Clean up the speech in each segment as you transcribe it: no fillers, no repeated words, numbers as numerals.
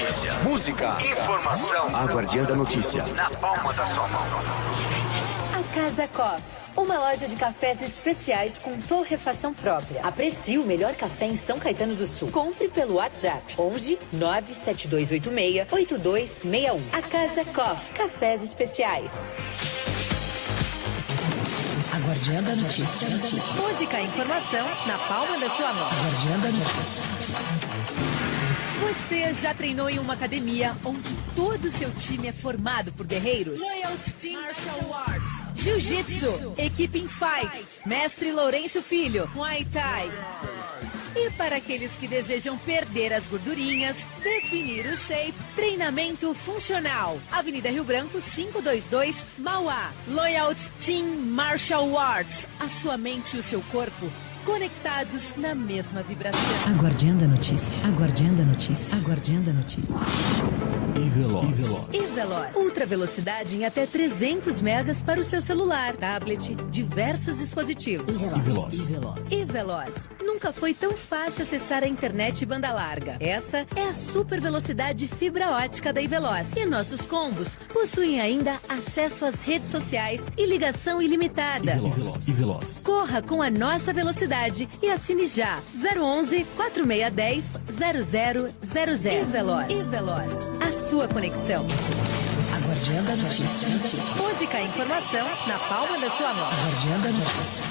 notícia. Música. Informação. A Guardiã da Notícia. Na palma da sua mão. A Casa Coffee, uma loja de cafés especiais com torrefação própria. Aprecie o melhor café em São Caetano do Sul. Compre pelo WhatsApp 11 97286 8261. A Casa Coffee, cafés especiais. A Guardiã da Notícia. Música e informação na palma da sua mão. A Guardiã da Notícia. Você já treinou em uma academia onde todo o seu time é formado por guerreiros? Loyalty Team Martial Arts, Jiu-Jitsu, Equipe in Fight, Mestre Lourenço Filho, Muay Thai. E para aqueles que desejam perder as gordurinhas, definir o shape, treinamento funcional. Avenida Rio Branco, 522, Mauá. Loyalty Team Martial Arts. A sua mente e o seu corpo conectados na mesma vibração. A Guardiã da Notícia. A Guardiã da Notícia. A Guardiã da Notícia. E veloz. Ultra velocidade em até 300 megas para o seu celular, tablet, diversos dispositivos. E veloz. Nunca foi tão fácil acessar a internet banda larga. Essa é a super velocidade fibra ótica da Iveloz. E nossos combos possuem ainda acesso às redes sociais e ligação ilimitada. Veloz. Corra com a nossa velocidade e assine já. 011 4610 0000. E veloz. A sua conexão. A Guardiã da Notícia. Música e informação na palma da sua mão. A Guardiã da Notícia.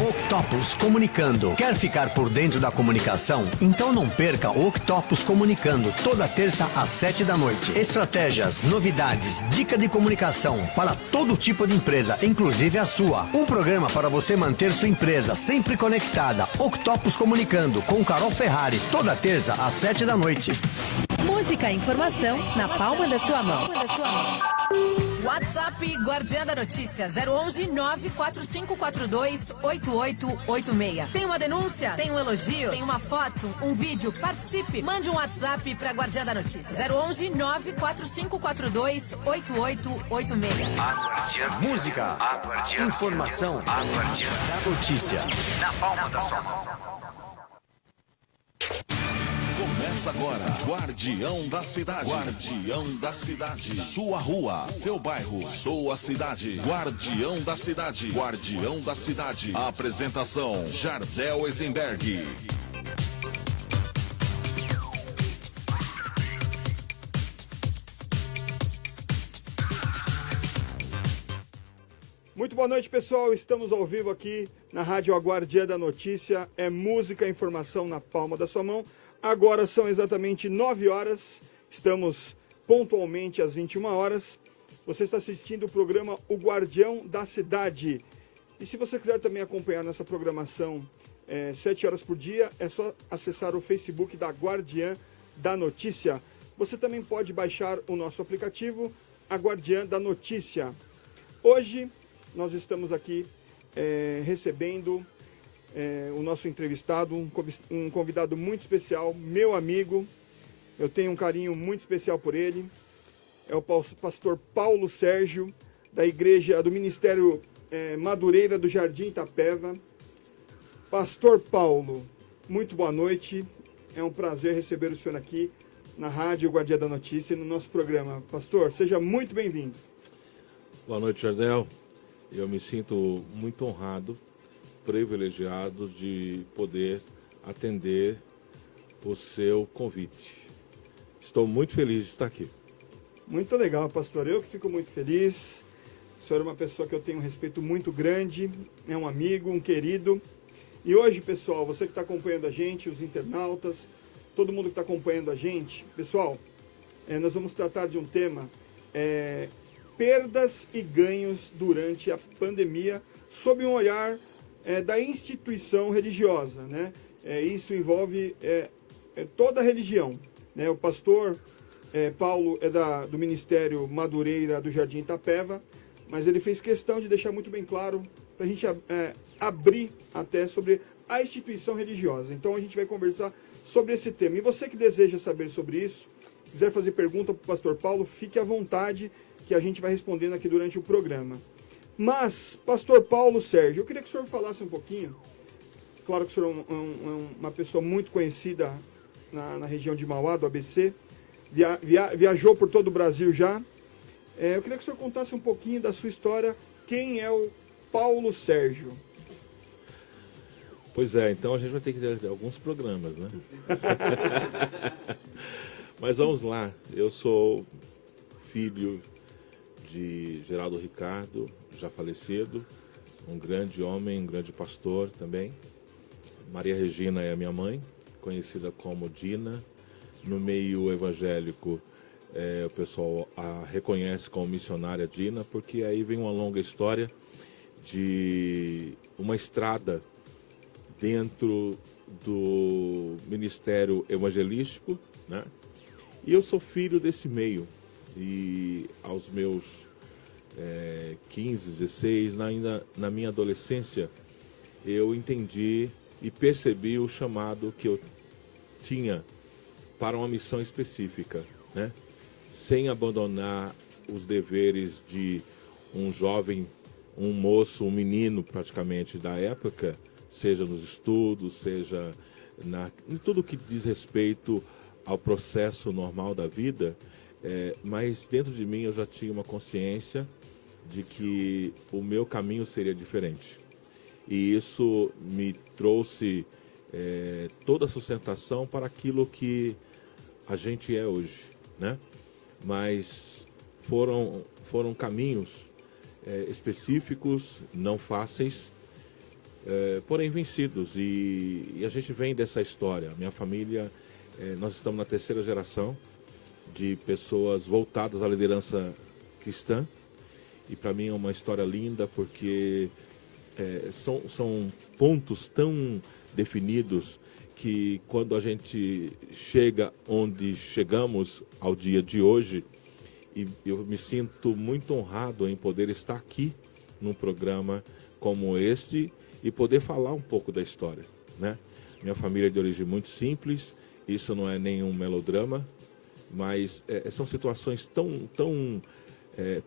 Octopus Comunicando. Quer ficar por dentro da comunicação? Então não perca o Octopus Comunicando, toda terça às 7 da noite. Estratégias, novidades, dica de comunicação para todo tipo de empresa, inclusive a sua. Um programa para você manter sua empresa sempre conectada. Octopus Comunicando, com Carol Ferrari, toda terça às 7 da noite. Música e informação na palma da sua mão. WhatsApp Guardiã da Notícia 011 94542 8886. Tem uma denúncia? Tem um elogio? Tem uma foto? Um vídeo? Participe. Mande um WhatsApp para Guardiã da Notícia 011 94542 8886. A Guardiã. Música. A Guardiã. Informação. A Guardiã da Notícia. na palma da sua mão. Começa agora, Guardião da Cidade. Guardião da Cidade. Sua rua, seu bairro, sua cidade. Guardião da Cidade. Guardião da Cidade. Apresentação, Jardel Eisenberg. Muito boa noite, pessoal. Estamos ao vivo aqui na Rádio A Guardiã da Notícia. É música e informação na palma da sua mão. Agora são exatamente 9 horas. Estamos pontualmente às 21 horas. Você está assistindo o programa O Guardião da Cidade. E se você quiser também acompanhar nossa programação 7 horas por dia, é só acessar o Facebook da Guardiã da Notícia. Você também pode baixar o nosso aplicativo, A Guardiã da Notícia. Hoje nós estamos aqui recebendo o nosso entrevistado, um convidado muito especial, meu amigo. Eu tenho um carinho muito especial por ele. É o pastor Paulo Sérgio, da igreja do Ministério Madureira do Jardim Itapeva. Pastor Paulo, muito boa noite. É um prazer receber o senhor aqui na Rádio Guardiã da Notícia e no nosso programa. Pastor, seja muito bem-vindo. Boa noite, Jardel. Eu me sinto muito honrado, privilegiado de poder atender o seu convite. Estou muito feliz de estar aqui. Muito legal, pastor. Eu que fico muito feliz. O senhor é uma pessoa que eu tenho um respeito muito grande, é um amigo, um querido. E hoje, pessoal, você que está acompanhando a gente, os internautas, todo mundo que está acompanhando a gente, pessoal, nós vamos tratar de um tema, perdas e ganhos durante a pandemia, sob um olhar da instituição religiosa, né? Isso envolve toda a religião, né? O pastor Paulo é do Ministério Madureira do Jardim Itapeva, mas ele fez questão de deixar muito bem claro para a gente abrir até sobre a instituição religiosa. Então a gente vai conversar sobre esse tema. E você que deseja saber sobre isso, quiser fazer pergunta para o pastor Paulo, fique à vontade que a gente vai respondendo aqui durante o programa. Mas, pastor Paulo Sérgio, eu queria que o senhor falasse um pouquinho. Claro que o senhor é uma pessoa muito conhecida na região de Mauá, do ABC. Viajou por todo o Brasil já. Eu queria que o senhor contasse um pouquinho da sua história. Quem é o Paulo Sérgio? Pois é, então a gente vai ter que ter alguns programas, né? Mas vamos lá. Eu sou filho de Geraldo Ricardo, já falecido, um grande homem, um grande pastor também. Maria Regina é a minha mãe, conhecida como Dina. No meio evangélico, o pessoal a reconhece como missionária Dina, porque aí vem uma longa história de uma estrada dentro do ministério evangelístico, né? E eu sou filho desse meio. E aos meus 15, 16, ainda na minha adolescência, eu entendi e percebi o chamado que eu tinha para uma missão específica, né? Sem abandonar os deveres de um jovem, um moço, um menino praticamente da época, seja nos estudos, seja em tudo que diz respeito ao processo normal da vida, mas dentro de mim eu já tinha uma consciência de que o meu caminho seria diferente. E isso me trouxe toda a sustentação para aquilo que a gente é hoje, né? Mas foram caminhos específicos, não fáceis, porém vencidos. E a gente vem dessa história. Minha família, nós estamos na 3ª geração de pessoas voltadas à liderança cristã. E para mim é uma história linda, porque são pontos tão definidos que quando a gente chega onde chegamos ao dia de hoje, e eu me sinto muito honrado em poder estar aqui num programa como este e poder falar um pouco da história, né? Minha família é de origem muito simples, isso não é nenhum melodrama, mas são situações tão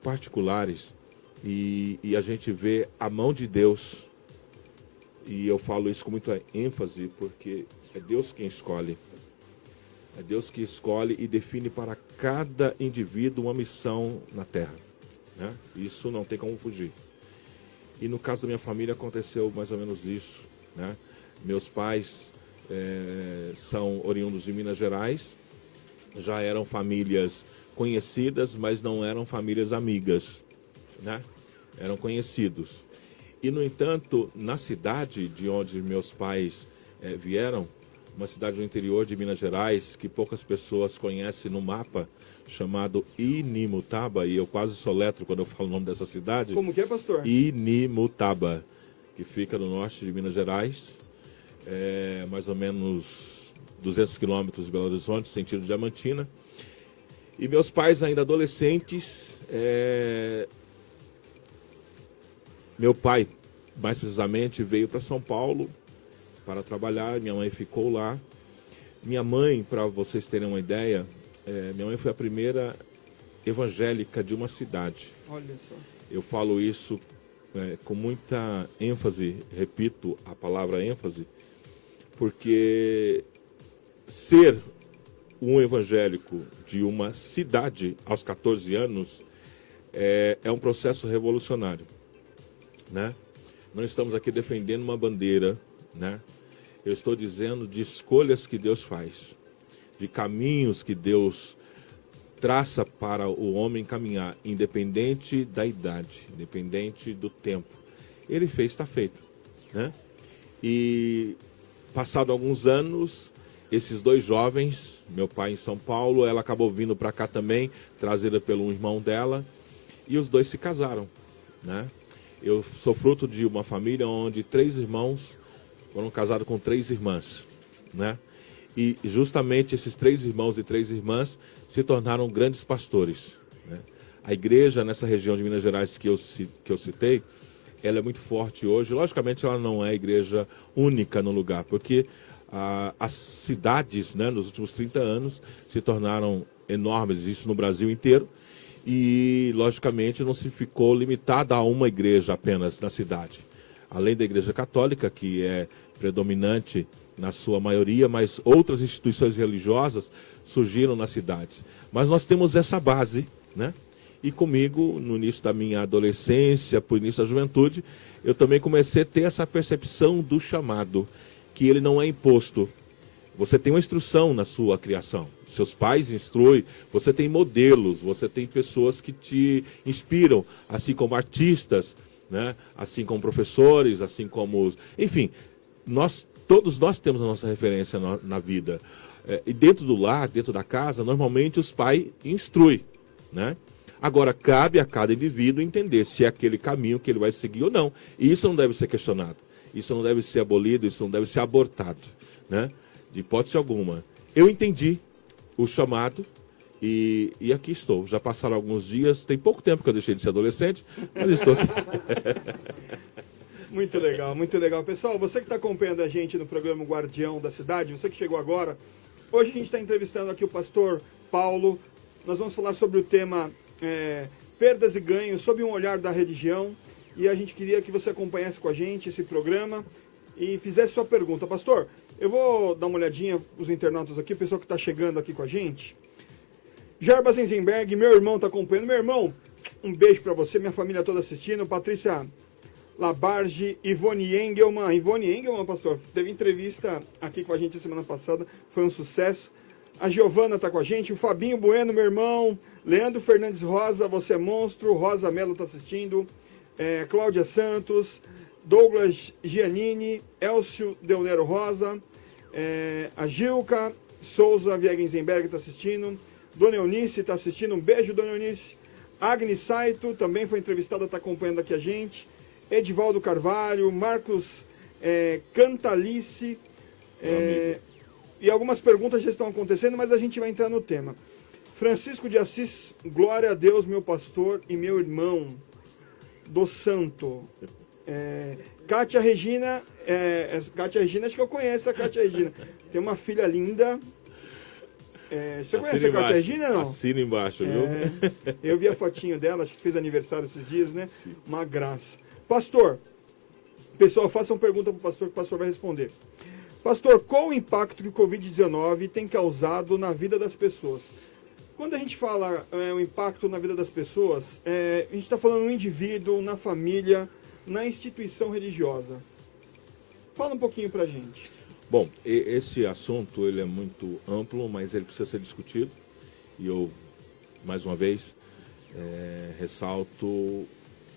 particulares e a gente vê a mão de Deus, e eu falo isso com muita ênfase porque é Deus quem escolhe. É Deus que escolhe e define para cada indivíduo uma missão na Terra, né? Isso não tem como fugir. E no caso da minha família aconteceu mais ou menos isso, né? Meus pais são oriundos de Minas Gerais, já eram famílias conhecidas, mas não eram famílias amigas, né? Eram conhecidos. E, no entanto, na cidade de onde meus pais vieram, uma cidade do interior de Minas Gerais, que poucas pessoas conhecem no mapa, chamado Inimutaba, e eu quase soletro quando eu falo o nome dessa cidade. Como que é, pastor? Inimutaba, que fica no norte de Minas Gerais, mais ou menos 200 quilômetros de Belo Horizonte, sentido Diamantina. E meus pais, ainda adolescentes, meu pai, mais precisamente, veio para São Paulo para trabalhar, minha mãe ficou lá. Minha mãe, para vocês terem uma ideia, minha mãe foi a primeira evangélica de uma cidade. Olha só. Eu falo isso com muita ênfase, repito a palavra ênfase, porque ser um evangélico de uma cidade aos 14 anos é um processo revolucionário, né? Não estamos aqui defendendo uma bandeira, né? Eu estou dizendo de escolhas que Deus faz, de caminhos que Deus traça para o homem caminhar, independente da idade, independente do tempo. Ele fez, está feito, né? E passado alguns anos, esses dois jovens, meu pai em São Paulo, ela acabou vindo para cá também, trazida pelo irmão dela, e os dois se casaram, né? Eu sou fruto de uma família onde 3 irmãos foram casados com 3 irmãs, né? E justamente esses 3 irmãos e 3 irmãs se tornaram grandes pastores, né? A igreja nessa região de Minas Gerais que eu citei, ela é muito forte hoje. Logicamente ela não é igreja única no lugar, porque as cidades, né, nos últimos 30 anos se tornaram enormes, isso no Brasil inteiro. E, logicamente, não se ficou limitada a uma igreja apenas na cidade. Além da igreja católica, que é predominante na sua maioria, mas outras instituições religiosas surgiram nas cidades. Mas nós temos essa base, né? E comigo, no início da minha adolescência, para o início da juventude, eu também comecei a ter essa percepção do chamado, que ele não é imposto. Você tem uma instrução na sua criação. Seus pais instruem, você tem modelos, você tem pessoas que te inspiram, assim como artistas, né? Assim como professores, assim como... Enfim, todos nós temos a nossa referência na vida. E dentro do lar, dentro da casa, normalmente os pais instruem, né? Agora, cabe a cada indivíduo entender se é aquele caminho que ele vai seguir ou não. E isso não deve ser questionado. Isso não deve ser abolido, isso não deve ser abortado, né? De hipótese alguma. Eu entendi o chamado e aqui estou. Já passaram alguns dias, tem pouco tempo que eu deixei de ser adolescente, mas estou aqui. Muito legal, muito legal. Pessoal, você que está acompanhando a gente no programa Guardião da Cidade, você que chegou agora, hoje a gente está entrevistando aqui o pastor Paulo. Nós vamos falar sobre o tema perdas e ganhos, sob um olhar da religião. E a gente queria que você acompanhasse com a gente esse programa e fizesse sua pergunta. Pastor, eu vou dar uma olhadinha os internautas aqui, o pessoal que está chegando aqui com a gente. Jarbas Zenzenberg, meu irmão está acompanhando. Meu irmão, um beijo para você, minha família toda assistindo. Patrícia Labarge, Ivone Engelman. Ivone Engelman, pastor, teve entrevista aqui com a gente semana passada, foi um sucesso. A Giovana está com a gente, o Fabinho Bueno, meu irmão. Leandro Fernandes Rosa, você é monstro. Rosa Mello está assistindo. Cláudia Santos, Douglas Giannini, Elcio Deonero Rosa, a Gilca Souza Viegenzenberg está assistindo, Dona Eunice está assistindo, um beijo, Dona Eunice. Agnes Saito também foi entrevistada, está acompanhando aqui a gente. Edivaldo Carvalho, Marcos Cantalice, e algumas perguntas já estão acontecendo, mas a gente vai entrar no tema. Francisco de Assis, glória a Deus, meu pastor e meu irmão do santo. Kátia Regina, Kátia Regina, acho que eu conheço a Kátia Regina. Tem uma filha linda. Você conhece a Kátia Regina, não? Assina embaixo, viu? Eu vi a fotinho dela, acho que fez aniversário esses dias, né? Sim. Uma graça. Pastor, pessoal, façam pergunta para o pastor, que o pastor vai responder. Pastor, qual o impacto que o Covid-19 tem causado na vida das pessoas? Quando a gente fala o impacto na vida das pessoas, a gente está falando no indivíduo, na família, na instituição religiosa. Fala um pouquinho para a gente. Bom, esse assunto ele é muito amplo, mas ele precisa ser discutido. E eu, mais uma vez, ressalto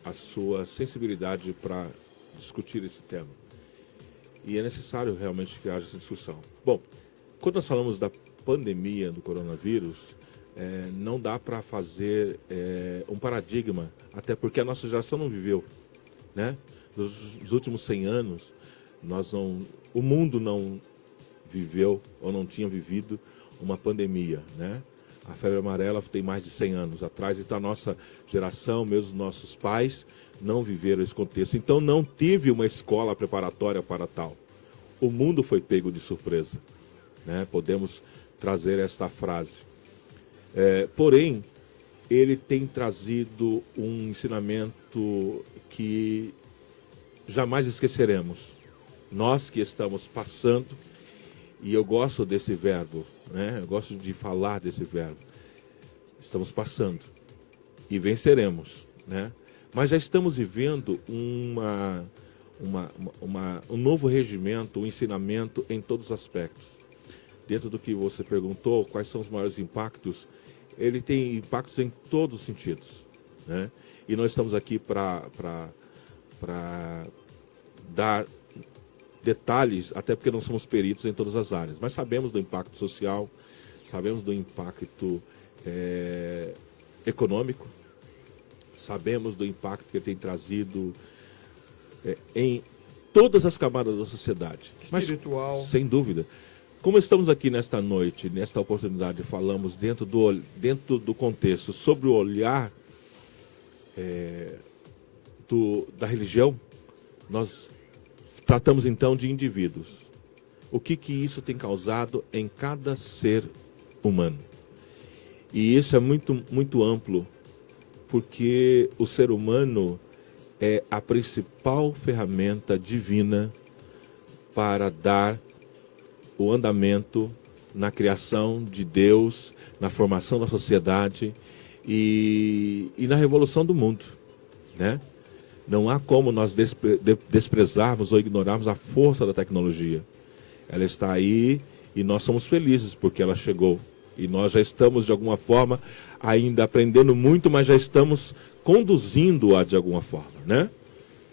a sua sensibilidade para discutir esse tema. E é necessário realmente que haja essa discussão. Bom, quando nós falamos da pandemia do coronavírus, não dá para fazer um paradigma, até porque a nossa geração não viveu, né? Nos últimos 100 anos, o mundo não viveu ou não tinha vivido uma pandemia, né? A febre amarela tem mais de 100 anos atrás, então a nossa geração, mesmo nossos pais, não viveram esse contexto. Então não tive uma escola preparatória para tal. O mundo foi pego de surpresa, né? Podemos trazer esta frase. Porém, ele tem trazido um ensinamento que jamais esqueceremos. Nós que estamos passando, e eu gosto desse verbo, né? Eu gosto de falar desse verbo. Estamos passando e venceremos, né? Mas já estamos vivendo um novo regimento, um ensinamento em todos os aspectos. Dentro do que você perguntou, quais são os maiores impactos? Ele tem impactos em todos os sentidos, né? E nós estamos aqui para dar detalhes, até porque não somos peritos em todas as áreas, mas sabemos do impacto social, sabemos do impacto econômico, sabemos do impacto que ele tem trazido em todas as camadas da sociedade. Espiritual. Mas, sem dúvida. Como estamos aqui nesta noite, nesta oportunidade, falamos dentro do contexto sobre o olhar da religião, nós tratamos então de indivíduos. O que isso tem causado em cada ser humano? E isso é muito, muito amplo, porque o ser humano é a principal ferramenta divina para dar o andamento na criação de Deus, na formação da sociedade e na revolução do mundo, né? Não há como nós desprezarmos ou ignorarmos a força da tecnologia. Ela está aí e nós somos felizes porque ela chegou. E nós já estamos, de alguma forma, ainda aprendendo muito, mas já estamos conduzindo-a de alguma forma, né?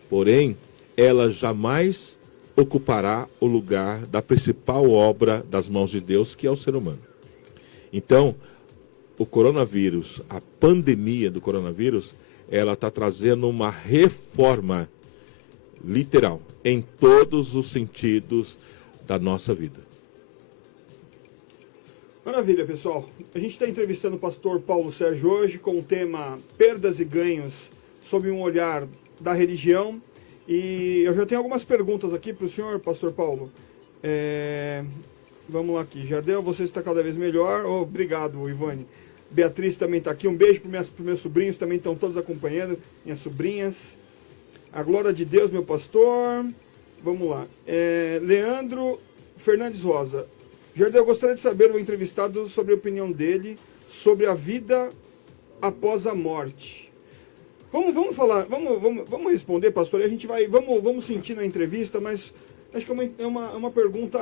Porém, ela jamais ocupará o lugar da principal obra das mãos de Deus, que é o ser humano. Então, o coronavírus, a pandemia do coronavírus, ela está trazendo uma reforma literal em todos os sentidos da nossa vida. Maravilha, pessoal. A gente está entrevistando o pastor Paulo Sérgio hoje com o tema Perdas e Ganhos sob um olhar da religião. E eu já tenho algumas perguntas aqui para o senhor, pastor Paulo. Vamos lá aqui. Jardel, você está cada vez melhor. Oh, obrigado, Ivone. Beatriz também está aqui. Um beijo para os meus sobrinhos, também estão todos acompanhando, minhas sobrinhas. A glória de Deus, meu pastor. Vamos lá. Leandro Fernandes Rosa. Jardel, eu gostaria de saber o entrevistado sobre a opinião dele sobre a vida após a morte. Vamos falar, vamos responder, pastor, e a gente vai, vamos sentir na entrevista, mas acho que é uma pergunta,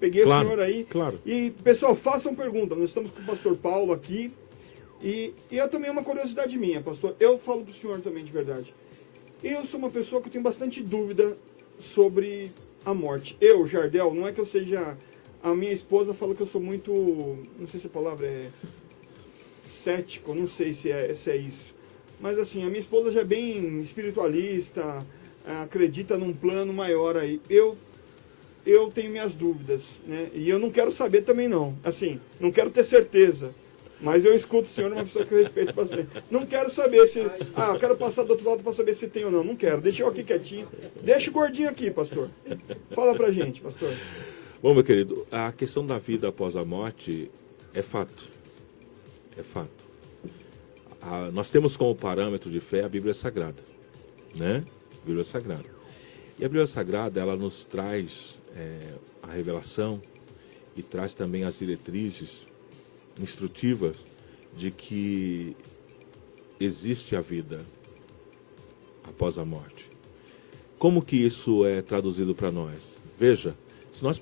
peguei claro, o senhor aí. Claro. E, pessoal, façam pergunta, nós estamos com o pastor Paulo aqui, e eu também, é uma curiosidade minha, pastor, eu falo para o senhor também de verdade. Eu sou uma pessoa que tenho bastante dúvida sobre a morte. Eu, Jardel, não é que eu seja... A minha esposa fala que eu sou muito, não sei se a palavra é cético, não sei se é isso. Mas assim, a minha esposa já é bem espiritualista, acredita num plano maior aí. Eu tenho minhas dúvidas, né? E eu não quero saber também não. Assim, não quero ter certeza. Mas eu escuto o senhor, uma pessoa que eu respeito bastante. Não quero saber se... eu quero passar do outro lado para saber se tem ou não. Não quero. Deixa eu aqui quietinho. Deixa o gordinho aqui, pastor. Fala pra gente, pastor. Bom, meu querido, a questão da vida após a morte é fato. É fato. Nós temos como parâmetro de fé a Bíblia Sagrada, né? A Bíblia Sagrada. E a Bíblia Sagrada, ela nos traz a revelação e traz também as diretrizes instrutivas de que existe a vida após a morte. Como que isso é traduzido para nós? Veja, se nós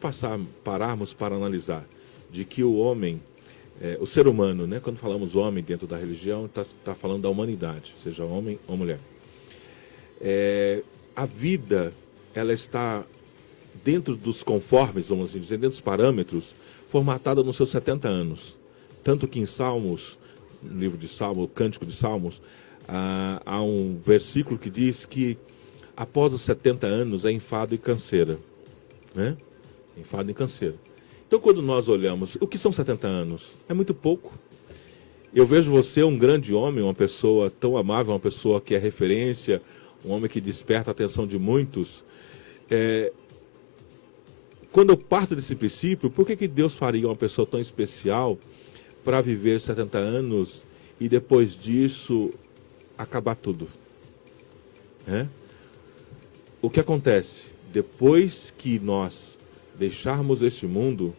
pararmos para analisar de que o homem, o ser humano, né, quando falamos homem dentro da religião, está falando da humanidade, seja homem ou mulher. A vida, ela está dentro dos conformes, vamos assim dizer, dentro dos parâmetros, formatada nos seus 70 anos. Tanto que em Salmos, no livro de Salmos, o Cântico de Salmos, há um versículo que diz que após os 70 anos é enfado e canseira, né? Enfado e canseira. Então, quando nós olhamos, o que são 70 anos? É muito pouco. Eu vejo você um grande homem, uma pessoa tão amável, uma pessoa que é referência, um homem que desperta a atenção de muitos. Quando eu parto desse princípio, por que Deus faria uma pessoa tão especial para viver 70 anos e depois disso acabar tudo? O que acontece? Depois que nós deixarmos este mundo,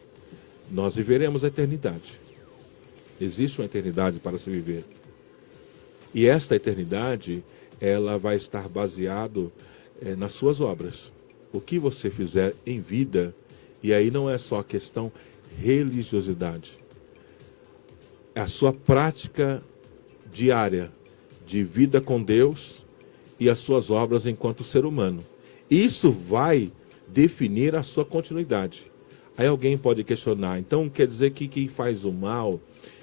nós viveremos a eternidade. Existe uma eternidade para se viver. E esta eternidade, ela vai estar baseado nas suas obras. O que você fizer em vida, e aí não é só questão religiosidade. É a sua prática diária de vida com Deus e as suas obras enquanto ser humano. Isso vai definir a sua continuidade. Aí alguém pode questionar, então quer dizer que quem faz o mal,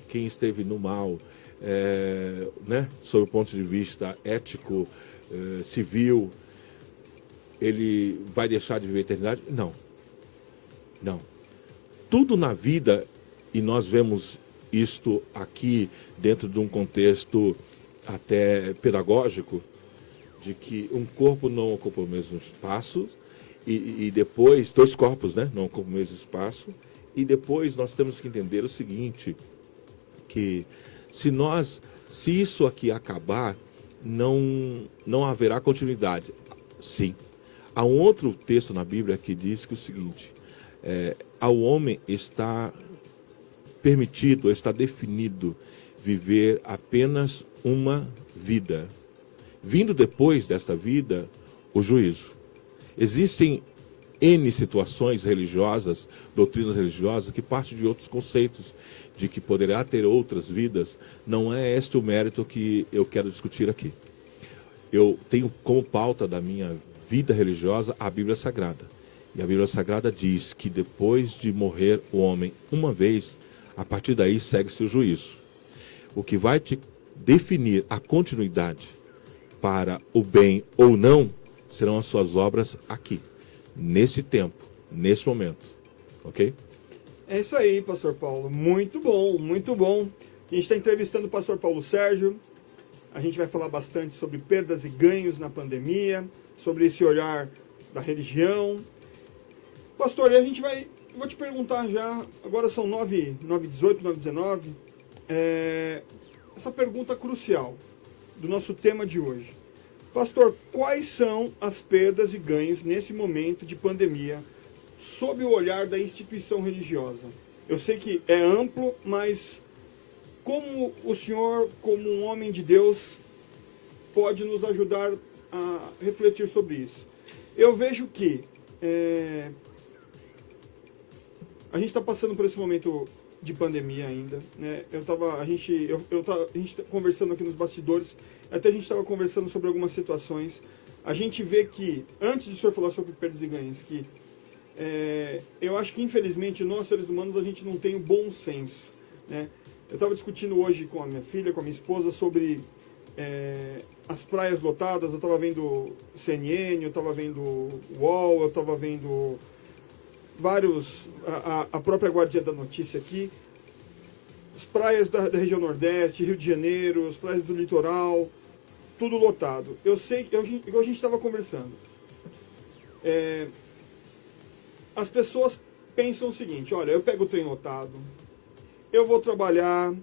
quem esteve no mal, né, sob o ponto de vista ético, civil, ele vai deixar de viver a eternidade? Não. Não. Tudo na vida, e nós vemos isto aqui dentro de um contexto até pedagógico, de que um corpo não ocupa o mesmo espaço, e depois, dois corpos, né, não ocupam o mesmo espaço, e depois nós temos que entender o seguinte, que se isso aqui acabar, não haverá continuidade. Sim, Há um outro texto na Bíblia que diz que o seguinte, ao homem está permitido, está definido viver apenas uma vida. Vindo depois desta vida, o juízo. Existem N situações religiosas, doutrinas religiosas, que partem de outros conceitos, de que poderá ter outras vidas. Não é este o mérito que eu quero discutir aqui. Eu tenho como pauta da minha vida religiosa a Bíblia Sagrada. E a Bíblia Sagrada diz que depois de morrer o homem uma vez, a partir daí segue-se o juízo. O que vai te definir a continuidade para o bem ou não serão as suas obras aqui, nesse tempo, nesse momento. Ok? É isso aí, pastor Paulo. Muito bom, muito bom. A gente está entrevistando o pastor Paulo Sérgio. A gente vai falar bastante sobre perdas e ganhos na pandemia, sobre esse olhar da religião. Pastor, a gente vai... Vou te perguntar já, agora são 9h18, 9h19. Essa pergunta crucial do nosso tema de hoje. Pastor, quais são as perdas e ganhos nesse momento de pandemia sob o olhar da instituição religiosa? Eu sei que é amplo, mas como o senhor, como um homem de Deus, pode nos ajudar a refletir sobre isso? Eu vejo que a gente está passando por esse momento de pandemia ainda, né? A gente conversando aqui nos bastidores, até a gente estava conversando sobre algumas situações. A gente vê que, antes de o senhor falar sobre perdas e ganhos, que eu acho que infelizmente nós seres humanos a gente não tem o bom senso, né? Eu estava discutindo hoje com a minha filha, com a minha esposa, sobre as praias lotadas. Eu estava vendo CNN, eu estava vendo UOL, eu estava vendo vários, a própria Guardiã da Notícia aqui, as praias da região Nordeste, Rio de Janeiro, as praias do litoral, tudo lotado. Eu sei, igual a gente estava conversando, as pessoas pensam o seguinte: olha, eu pego o trem lotado, eu vou trabalhar,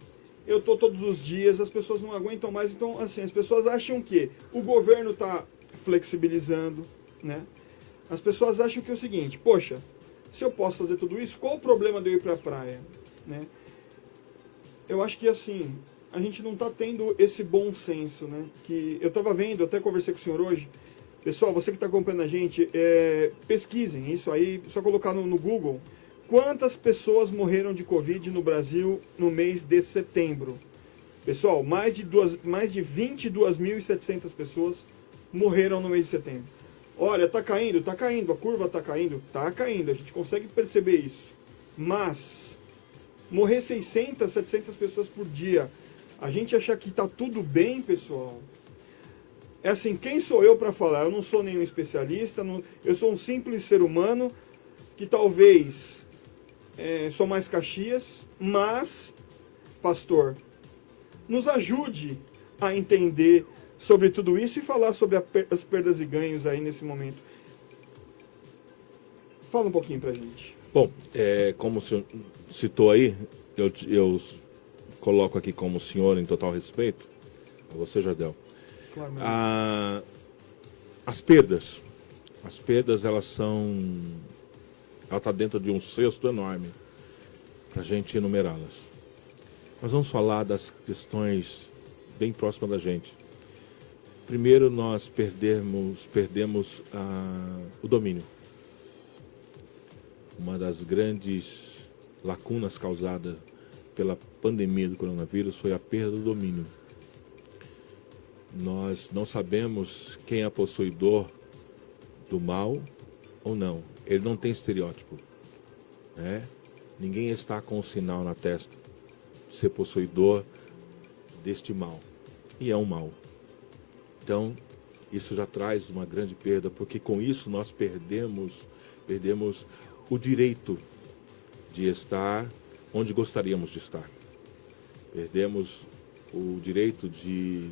eu estou todos os dias, as pessoas não aguentam mais. Então, assim, as pessoas acham que o governo está flexibilizando, né? As pessoas acham que é o seguinte: poxa, se eu posso fazer tudo isso, qual o problema de eu ir para a praia, né? Eu acho que, assim, a gente não está tendo esse bom senso, né? Que eu estava vendo, até conversei com o senhor hoje. Pessoal, você que está acompanhando a gente, pesquisem isso aí, só colocar no Google. Quantas pessoas morreram de Covid no Brasil no mês de setembro? Pessoal, mais de 22.700 pessoas morreram no mês de setembro. Olha, tá caindo, a curva tá caindo, a gente consegue perceber isso. Mas, morrer 600, 700 pessoas por dia, a gente achar que tá tudo bem, pessoal, é assim, quem sou eu para falar? Eu não sou nenhum especialista, eu sou um simples ser humano que talvez sou mais Caxias, mas, pastor, nos ajude a entender sobre tudo isso e falar sobre as perdas e ganhos aí nesse momento. Fala um pouquinho pra gente. Bom, como o senhor citou aí, eu coloco aqui como senhor em total respeito a você, Jardel. Claro, as perdas, elas tá dentro de um cesto enorme pra gente enumerá-las. Nós vamos falar das questões bem próximas da gente. Primeiro, nós perdemos o domínio. Uma das grandes lacunas causadas pela pandemia do coronavírus foi a perda do domínio. Nós não sabemos quem é possuidor do mal ou não. Ele não tem estereótipo, né? Ninguém está com um sinal na testa de ser possuidor deste mal. E é um mal. Então, isso já traz uma grande perda, porque com isso nós perdemos o direito de estar onde gostaríamos de estar. Perdemos o direito de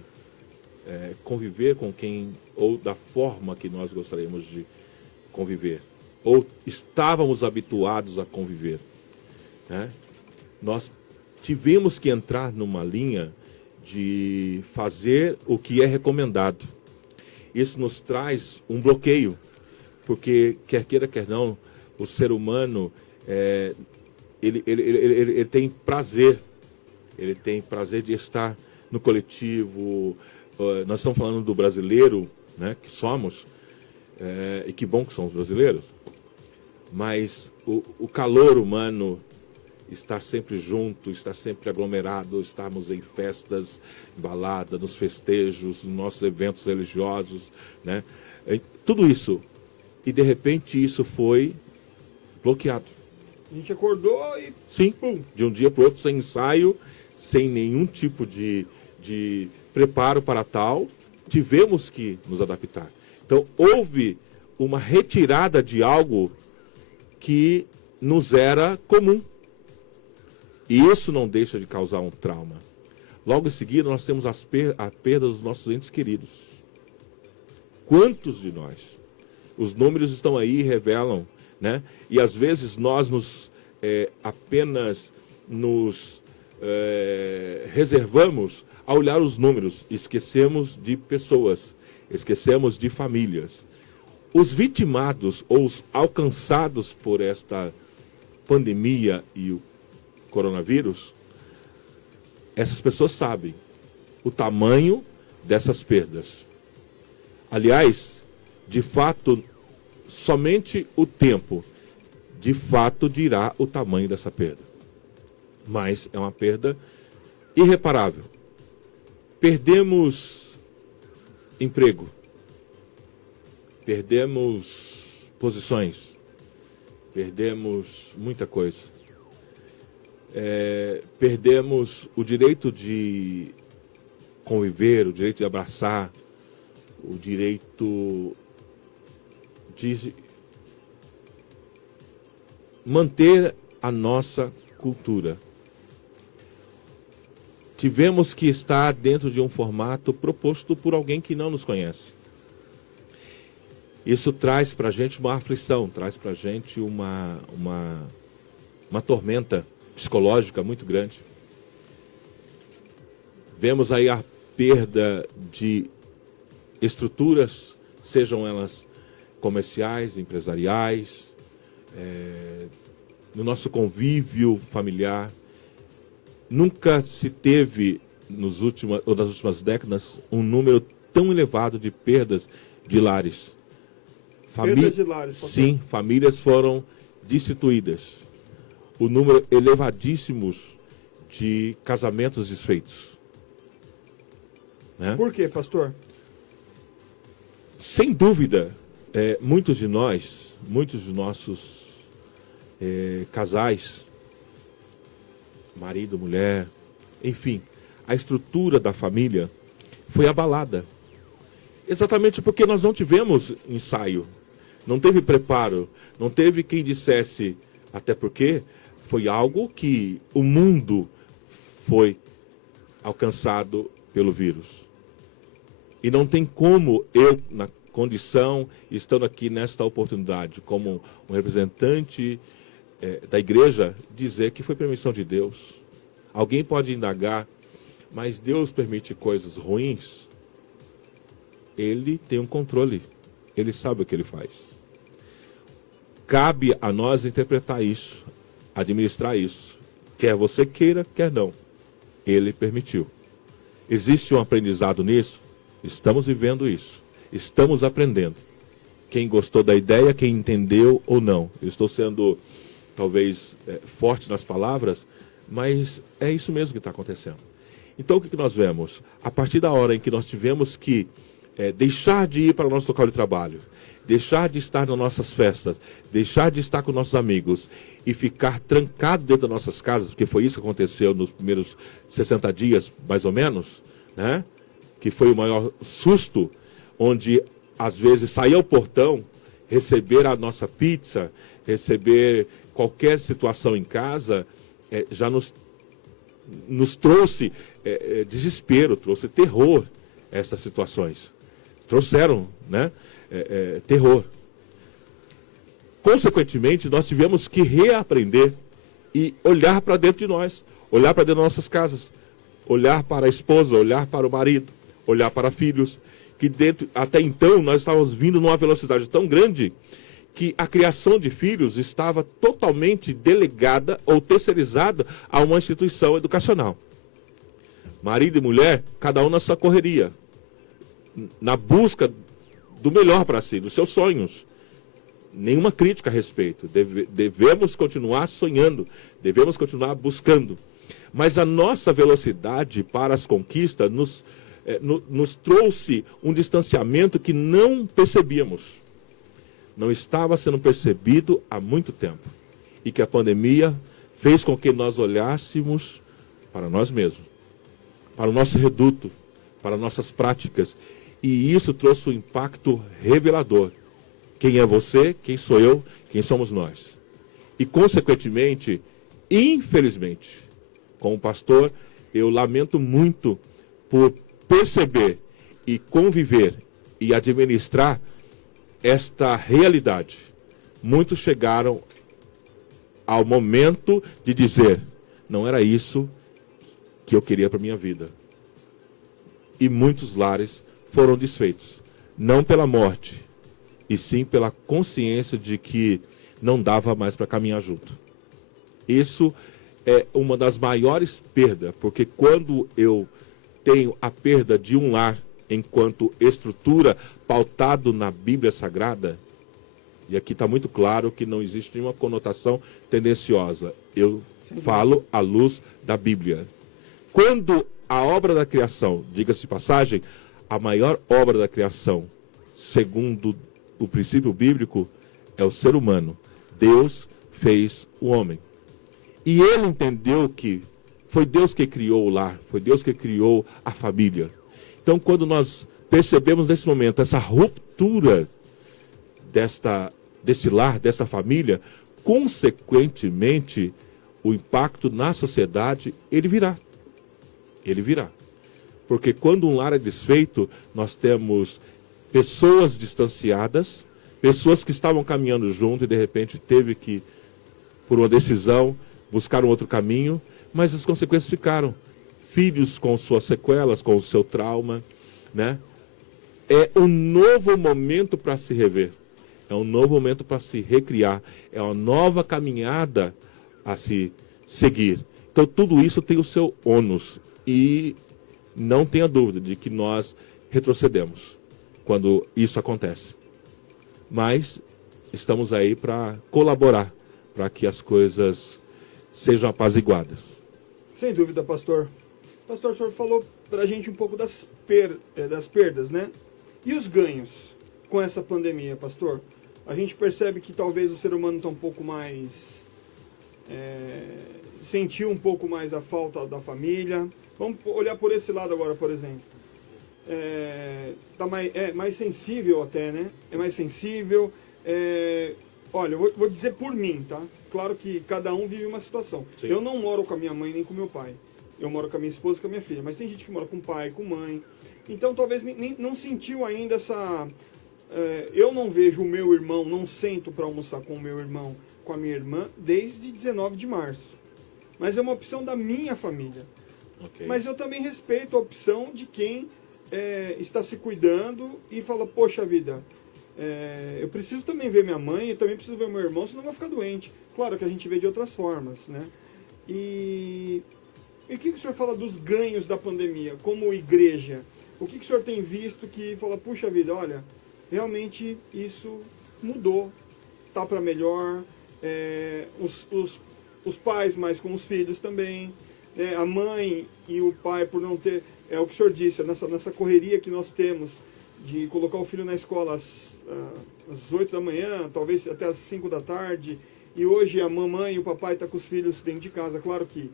conviver com quem, ou da forma que nós gostaríamos de conviver, ou estávamos habituados a conviver, né? Nós tivemos que entrar numa linha de fazer o que é recomendado. Isso nos traz um bloqueio, porque quer queira, quer não, o ser humano, ele tem prazer. Ele tem prazer de estar no coletivo. Nós estamos falando do brasileiro, né, que somos, e que bom que são os brasileiros. Mas o calor humano, estar sempre junto, estar sempre aglomerado, estarmos em festas, em balada, nos festejos, nos nossos eventos religiosos, né? Tudo isso. E de repente isso foi bloqueado. A gente acordou e... Sim, pum. de um dia para o outro, sem ensaio, sem nenhum tipo de preparo para tal, tivemos que nos adaptar. Então, houve uma retirada de algo que nos era comum. E isso não deixa de causar um trauma. Logo em seguida, nós temos a perda dos nossos entes queridos. Quantos de nós? Os números estão aí e revelam, né? E às vezes nós apenas nos reservamos a olhar os números, esquecemos de pessoas, esquecemos de famílias. Os vitimados ou os alcançados por esta pandemia e o coronavírus, essas pessoas sabem o tamanho dessas perdas. Aliás, de fato, somente o tempo, de fato, dirá o tamanho dessa perda. Mas é uma perda irreparável. Perdemos emprego, perdemos posições, perdemos muita coisa. Perdemos o direito de conviver, o direito de abraçar, o direito de manter a nossa cultura. Tivemos que estar dentro de um formato proposto por alguém que não nos conhece. Isso traz para a gente uma aflição, traz para a gente uma tormenta psicológica muito grande. Vemos aí a perda de estruturas, sejam elas comerciais, empresariais, no nosso convívio familiar. Nunca se teve, nas últimas décadas, um número tão elevado de perdas de lares. Perdas de lares. Sim, famílias foram destituídas. O número elevadíssimos de casamentos desfeitos. Né? Por quê, pastor? Sem dúvida, muitos de nossos casais, marido, mulher, enfim, a estrutura da família foi abalada. Exatamente porque nós não tivemos ensaio, não teve preparo, não teve quem dissesse, até porque foi algo que o mundo foi alcançado pelo vírus. E não tem como eu, na condição, estando aqui nesta oportunidade, como um representante da igreja, dizer que foi permissão de Deus. Alguém pode indagar, mas Deus permite coisas ruins? Ele tem um controle, ele sabe o que ele faz. Cabe a nós interpretar isso, administrar isso. Quer você queira, quer não. Ele permitiu. Existe um aprendizado nisso? Estamos vivendo isso. Estamos aprendendo. Quem gostou da ideia, quem entendeu ou não. Eu estou sendo, talvez, forte nas palavras, mas é isso mesmo que está acontecendo. Então, o que nós vemos? A partir da hora em que nós tivemos que deixar de ir para o nosso local de trabalho, deixar de estar nas nossas festas, deixar de estar com nossos amigos e ficar trancado dentro das nossas casas, porque foi isso que aconteceu nos primeiros 60 dias, mais ou menos, né? Que foi o maior susto, onde às vezes sair ao portão, receber a nossa pizza, receber qualquer situação em casa, já nos trouxe desespero, trouxe terror essas situações. Trouxeram, né, terror. Consequentemente, nós tivemos que reaprender e olhar para dentro de nós, olhar para dentro das nossas casas, olhar para a esposa, olhar para o marido, olhar para filhos, que até então nós estávamos vindo numa velocidade tão grande que a criação de filhos estava totalmente delegada ou terceirizada a uma instituição educacional. Marido e mulher, cada um na sua correria, na busca do melhor para si, dos seus sonhos. Nenhuma crítica a respeito. Devemos continuar sonhando, devemos continuar buscando. Mas a nossa velocidade para as conquistas nos trouxe um distanciamento que não percebíamos. Não estava sendo percebido há muito tempo. E que a pandemia fez com que nós olhássemos para nós mesmos, para o nosso reduto, para nossas práticas. E isso trouxe um impacto revelador. Quem é você, quem sou eu, quem somos nós. E, consequentemente, infelizmente, como pastor, eu lamento muito por perceber e conviver e administrar esta realidade. Muitos chegaram ao momento de dizer, não era isso que eu queria para a minha vida. E muitos lares foram desfeitos, não pela morte, e sim pela consciência de que não dava mais para caminhar junto. Isso é uma das maiores perdas, porque quando eu tenho a perda de um lar enquanto estrutura pautado na Bíblia Sagrada, e aqui está muito claro que não existe nenhuma conotação tendenciosa, eu falo à luz da Bíblia. Quando a obra da criação, diga-se de passagem, a maior obra da criação, segundo o princípio bíblico, é o ser humano. Deus fez o homem. E ele entendeu que foi Deus que criou o lar, foi Deus que criou a família. Então, quando nós percebemos nesse momento essa ruptura desse lar, dessa família, consequentemente, o impacto na sociedade, ele virá. Ele virá. Porque quando um lar é desfeito, nós temos pessoas distanciadas, pessoas que estavam caminhando junto e de repente teve que, por uma decisão, buscar um outro caminho, mas as consequências ficaram. Filhos com suas sequelas, com o seu trauma, né? É um novo momento para se rever. É um novo momento para se recriar. É uma nova caminhada a se seguir. Então, tudo isso tem o seu ônus. E não tenha dúvida de que nós retrocedemos quando isso acontece. Mas estamos aí para colaborar, para que as coisas sejam apaziguadas. Sem dúvida, pastor. Pastor, o senhor falou para a gente um pouco das perdas, né? E os ganhos com essa pandemia, pastor? A gente percebe que talvez o ser humano está um pouco mais... sentiu um pouco mais a falta da família. Vamos olhar por esse lado agora, por exemplo. Tá mais sensível até, né? É mais sensível. Olha, eu vou dizer por mim, tá? Claro que cada um vive uma situação. Sim. Eu não moro com a minha mãe nem com meu pai. Eu moro com a minha esposa e com a minha filha. Mas tem gente que mora com pai, com mãe. Então talvez não sentiu ainda essa... eu não vejo o meu irmão, não sento para almoçar com o meu irmão, com a minha irmã, desde 19 de março. Mas é uma opção da minha família. Okay. Mas eu também respeito a opção de quem está se cuidando e fala, poxa vida, eu preciso também ver minha mãe, eu também preciso ver meu irmão, senão eu vou ficar doente. Claro que a gente vê de outras formas, né? E o que o senhor fala dos ganhos da pandemia, como igreja? O que o senhor tem visto que fala, puxa vida, olha, realmente isso mudou, tá para melhor, os pais mais com os filhos também, a mãe e o pai por não ter, o que o senhor disse, nessa correria que nós temos de colocar o filho na escola às 8 da manhã, talvez até às 5 da tarde, e hoje a mamãe e o papai estão com os filhos dentro de casa. Claro que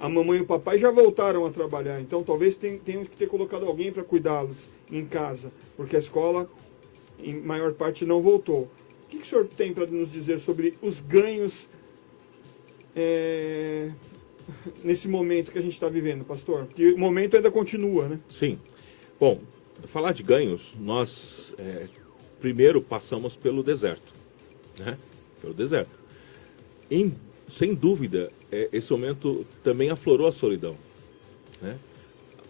a mamãe e o papai já voltaram a trabalhar, então talvez tenham que ter colocado alguém para cuidá-los em casa, porque a escola, em maior parte, não voltou. O que o senhor tem para nos dizer sobre os ganhos nesse momento que a gente está vivendo, pastor? Porque o momento ainda continua, né? Sim. Bom, falar de ganhos, nós primeiro passamos pelo deserto, né? Pelo deserto. Sem dúvida, esse momento também aflorou a solidão, né?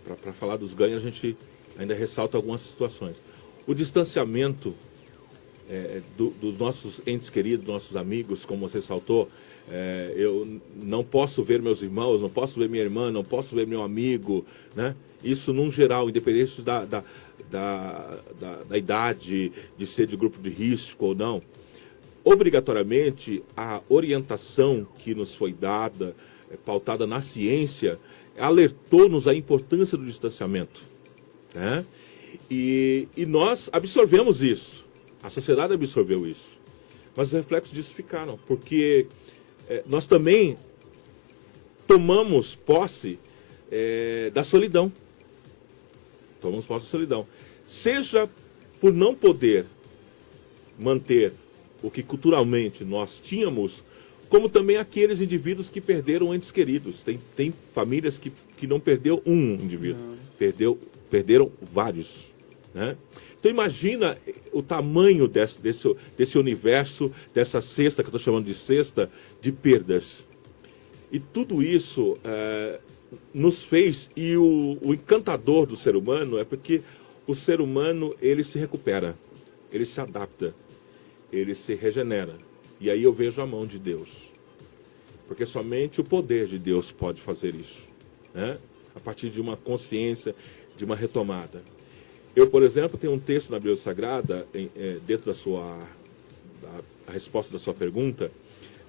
Para falar dos ganhos, a gente ainda ressalto algumas situações. O distanciamento dos nossos entes queridos, nossos amigos, como você ressaltou, eu não posso ver meus irmãos, não posso ver minha irmã, não posso ver meu amigo, né? Isso num geral, independente da idade, de ser de grupo de risco ou não. Obrigatoriamente, a orientação que nos foi dada, pautada na ciência, alertou-nos a importância do distanciamento, né? E nós absorvemos isso, a sociedade absorveu isso, mas os reflexos disso ficaram, porque nós também tomamos posse da solidão. Tomamos posse da solidão. Seja por não poder manter o que culturalmente nós tínhamos, como também aqueles indivíduos que perderam entes queridos. Tem famílias que não perdeu um indivíduo, perderam vários, né? Então imagina o tamanho desse universo, dessa cesta, que eu estou chamando de cesta, de perdas. E tudo isso nos fez, e o encantador do ser humano é porque o ser humano, ele se recupera, ele se adapta, ele se regenera. E aí eu vejo a mão de Deus. Porque somente o poder de Deus pode fazer isso, né? A partir de uma consciência, de uma retomada. Eu, por exemplo, tenho um texto na Bíblia Sagrada, dentro a resposta da sua pergunta,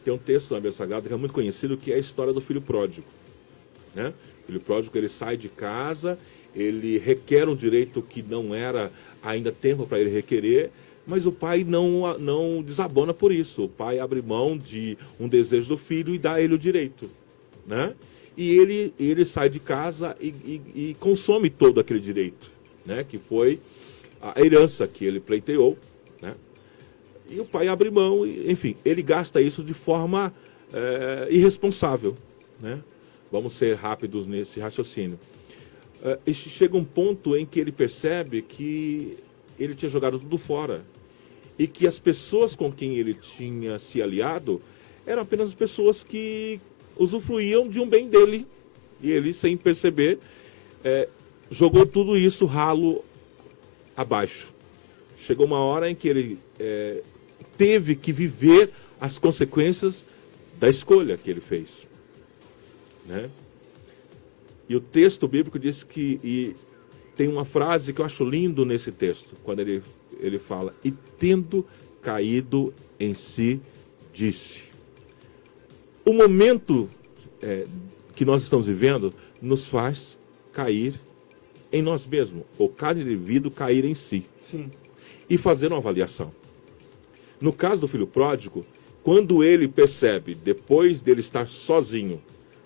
tem um texto na Bíblia Sagrada que é muito conhecido, que é a história do filho pródigo, né? O filho pródigo, ele sai de casa, ele requer um direito que não era ainda tempo para ele requerer, mas o pai não desabona por isso. O pai abre mão de um desejo do filho e dá a ele o direito, né? E ele sai de casa e consome todo aquele direito, né? Que foi a herança que ele pleiteou, né? E o pai abre mão, enfim, ele gasta isso de forma irresponsável, né? Vamos ser rápidos nesse raciocínio. E chega um ponto em que ele percebe que ele tinha jogado tudo fora e que as pessoas com quem ele tinha se aliado eram apenas pessoas que usufruíam de um bem dele, e ele, sem perceber, jogou tudo isso ralo abaixo. Chegou uma hora em que ele teve que viver as consequências da escolha que ele fez, né? E o texto bíblico diz que, e tem uma frase que eu acho lindo nesse texto, quando ele fala: e tendo caído em si, disse. O momento que nós estamos vivendo nos faz cair em nós mesmos, ou cada indivíduo cair em si. Sim. E fazer uma avaliação. No caso do filho pródigo, quando ele percebe, depois dele estar sozinho,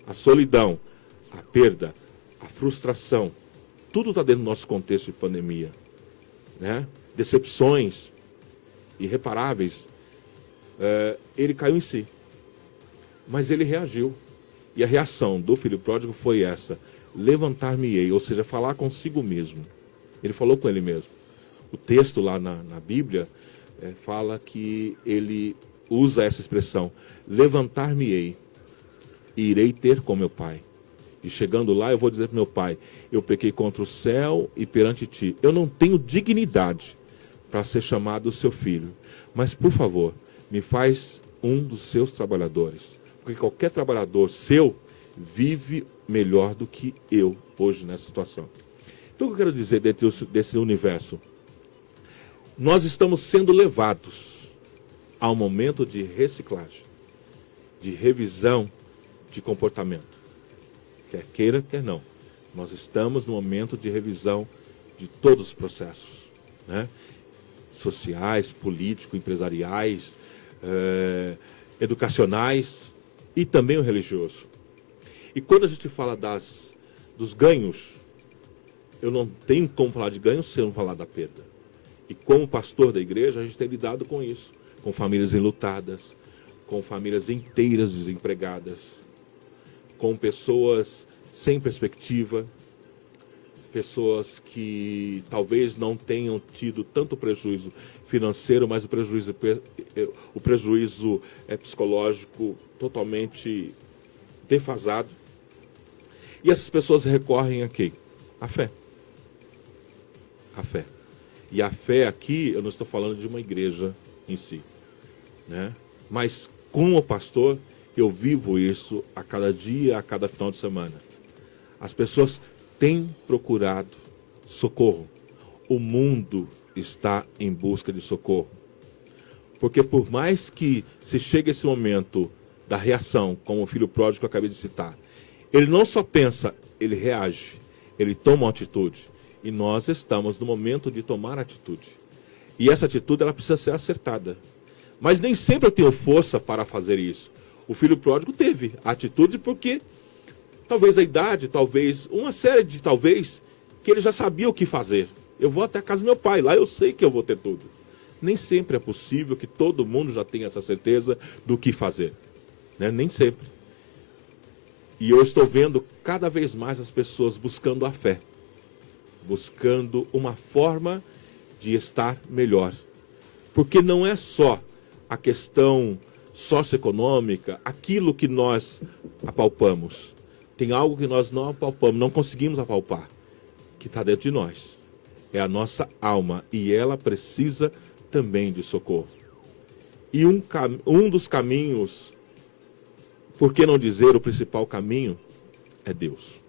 a solidão, a perda, a frustração, tudo está dentro do nosso contexto de pandemia, né? Decepções irreparáveis, ele caiu em si. Mas ele reagiu. E a reação do filho pródigo foi essa: levantar-me-ei, ou seja, falar consigo mesmo. Ele falou com ele mesmo. O texto lá na Bíblia fala que ele usa essa expressão: levantar-me-ei e irei ter com meu pai. E chegando lá, eu vou dizer para meu pai: eu pequei contra o céu e perante ti. Eu não tenho dignidade para ser chamado seu filho. Mas, por favor, me faz um dos seus trabalhadores. Porque qualquer trabalhador seu vive melhor do que eu hoje nessa situação. Então, o que eu quero dizer dentro desse universo? Nós estamos sendo levados a um momento de reciclagem, de revisão de comportamento. Quer queira, quer não. Nós estamos no momento de revisão de todos os processos, né? Sociais, políticos, empresariais, educacionais e também o religioso. E quando a gente fala dos ganhos, eu não tenho como falar de ganhos sem não falar da perda. E como pastor da igreja, a gente tem lidado com isso, com famílias enlutadas, com famílias inteiras desempregadas, com pessoas sem perspectiva, pessoas que talvez não tenham tido tanto prejuízo financeiro, mas o prejuízo psicológico totalmente defasado. E essas pessoas recorrem a quê? À fé. a fé. E a fé aqui, eu não estou falando de uma igreja em si, né? Mas como pastor, eu vivo isso a cada dia, a cada final de semana. As pessoas têm procurado socorro. O mundo está em busca de socorro. Porque por mais que se chegue esse momento da reação, como o filho pródigo que eu acabei de citar, ele não só pensa, ele reage, ele toma uma atitude. E nós estamos no momento de tomar atitude. E essa atitude ela precisa ser acertada. Mas nem sempre eu tenho força para fazer isso. O filho pródigo teve atitude porque talvez a idade, talvez uma série de talvez, que ele já sabia o que fazer. Eu vou até a casa do meu pai, lá eu sei que eu vou ter tudo. Nem sempre é possível que todo mundo já tenha essa certeza do que fazer. Né? Nem sempre. E eu estou vendo cada vez mais as pessoas buscando a fé. Buscando uma forma de estar melhor. Porque não é só a questão socioeconômica, aquilo que nós apalpamos. Tem algo que nós não apalpamos, não conseguimos apalpar, que está dentro de nós. É a nossa alma e ela precisa também de socorro. E um dos caminhos, por que não dizer o principal caminho, é Deus.